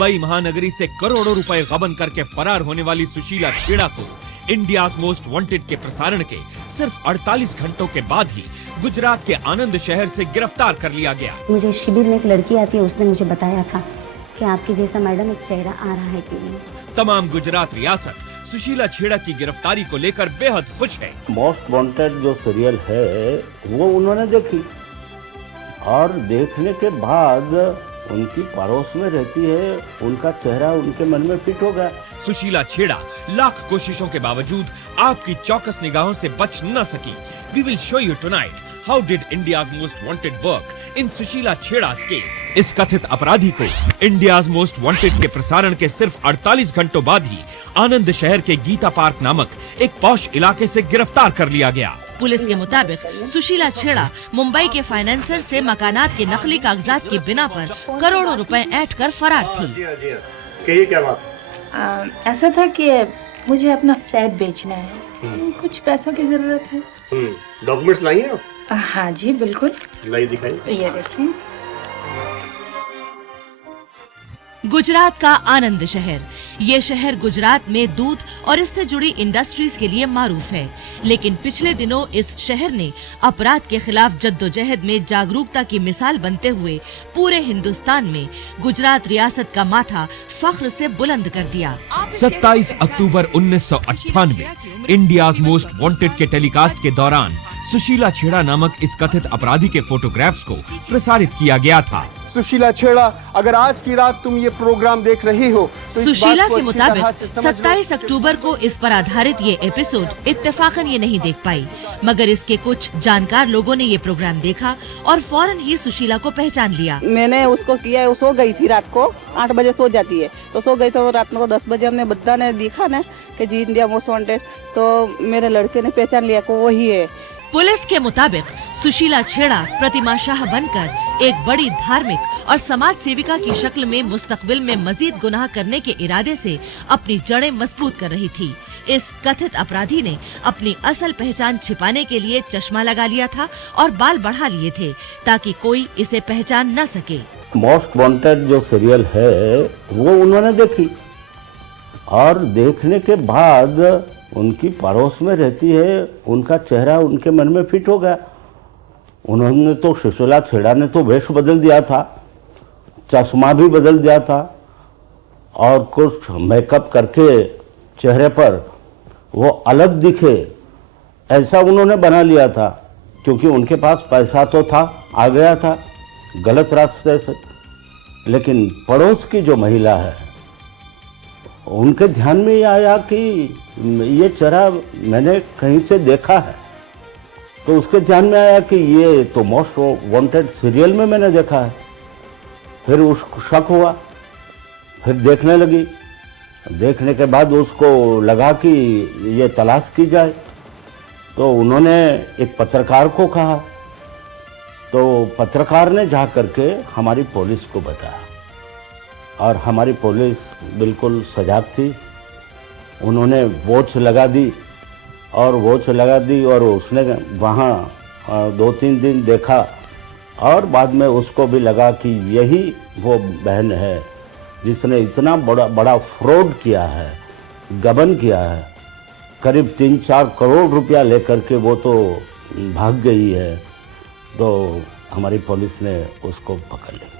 मुंबई महानगरी से करोड़ों रुपए गबन करके फरार होने वाली सुशीला छेड़ा को इंडियाज मोस्ट वांटेड के प्रसारण के सिर्फ 48 घंटों के बाद ही गुजरात के आनंद शहर से गिरफ्तार कर लिया गया। मुझे शिविर में एक लड़की आती है, उसने मुझे बताया था कि आपके जैसा मैडम एक चेहरा आ रहा है टीवी। तमाम गुजरात रियासत सुशीला छेड़ा की गिरफ्तारी को लेकर बेहद खुश है। मोस्ट वांटेड जो सीरियल है वो उन्होंने देखी और देखने के बाद उनकी पड़ोस में रहती है, उनका चेहरा उनके मन में फिट हो गया। सुशीला छेड़ा लाख कोशिशों के बावजूद आपकी चौकस निगाहों से बच न सकी। We will show you tonight how did India's most wanted work in Sushila Chheda case. इस कथित अपराधी को इंडियाज मोस्ट वांटेड के प्रसारण के सिर्फ 48 घंटों बाद ही आनंद शहर के गीता पार्क नामक एक पॉश इलाके से गिरफ्तार कर लिया गया। पुलिस के मुताबिक सुशीला छेड़ा मुंबई के फाइनेंसर से मकानात के नकली कागजात की बिना पर करोड़ों रुपए ऐंठ कर फरार थी। कहिए क्या बात? ऐसा था कि मुझे अपना फ्लैट बेचना है, कुछ पैसों की जरूरत है। डॉक्यूमेंट्स लाई हैं आप? हाँ जी बिल्कुल। लाई दिखाइए। ये देखिए। गुजरात का आनंद शहर। ये शहर गुजरात में दूध और इससे जुड़ी इंडस्ट्रीज के लिए मारूफ है, लेकिन पिछले दिनों इस शहर ने अपराध के खिलाफ जद्दोजहद में जागरूकता की मिसाल बनते हुए पूरे हिंदुस्तान में गुजरात रियासत का माथा फख्र से बुलंद कर दिया। 27 अक्टूबर 1998 इंडियाज मोस्ट वांटेड के टेलीकास्ट के दौरान सुशीला छेड़ा नामक इस कथित अपराधी के फोटोग्राफ्स को प्रसारित किया गया था। सुशीला छेड़ा, अगर आज की रात तुम ये प्रोग्राम देख रही हो तो सुशीला के मुताबिक 27 अक्टूबर को इस पर आधारित ये एपिसोड इत्तेफाकन ये नहीं देख पाई, मगर इसके कुछ जानकार लोगों ने ये प्रोग्राम देखा और फौरन ही सुशीला को पहचान लिया। मैंने उसको किया, वो सो गई थी रात को 8 बजे सो जाती है, तो सो गई तो रात को 10 बजे हमने बद्दा ने दिखा ना कि जी इंडिया मोस्ट वांटेड, तो मेरे लड़के ने पहचान लिया को वही है। पुलिस के मुताबिक सुशीला छेड़ा प्रतिमा शाह बनकर एक बड़ी धार्मिक और समाज सेविका की शक्ल में मुस्तकबिल में मजीद गुनाह करने के इरादे से अपनी जड़ें मजबूत कर रही थी। इस कथित अपराधी ने अपनी असल पहचान छिपाने के लिए चश्मा लगा लिया था और बाल बढ़ा लिए थे ताकि कोई इसे पहचान न सके। मोस्ट वांटेड जो सीरियल है वो उन्होंने देखी और देखने के बाद उनकी पड़ोस में रहती है, उनका चेहरा उनके मन में फिट हो गया। उन्होंने तो सुशीला छेड़ा ने तो वेश बदल दिया था, चश्मा भी बदल दिया था और कुछ मेकअप करके चेहरे पर वो अलग दिखे ऐसा उन्होंने बना लिया था, क्योंकि उनके पास पैसा तो था, आ गया था गलत रास्ते से। लेकिन पड़ोस की जो महिला है उनके ध्यान में ये आया कि ये चेहरा मैंने कहीं से देखा है, तो उसके ध्यान में आया कि ये तो मोस्ट वांटेड सीरियल में मैंने देखा है। फिर उसको शक हुआ, फिर देखने लगी। देखने के बाद उसको लगा कि ये तलाश की जाए, तो उन्होंने एक पत्रकार को कहा, तो पत्रकार ने जा करके हमारी पुलिस को बताया और हमारी पुलिस बिल्कुल सजाग थी। उन्होंने वॉच लगा दी और उसने वहाँ 2-3 दिन देखा और बाद में उसको भी लगा कि यही वो बहन है जिसने इतना बड़ा फ्रॉड किया है, गबन किया है। करीब 3-4 करोड़ रुपया लेकर के वो तो भाग गई है, तो हमारी पुलिस ने उसको पकड़ लिया।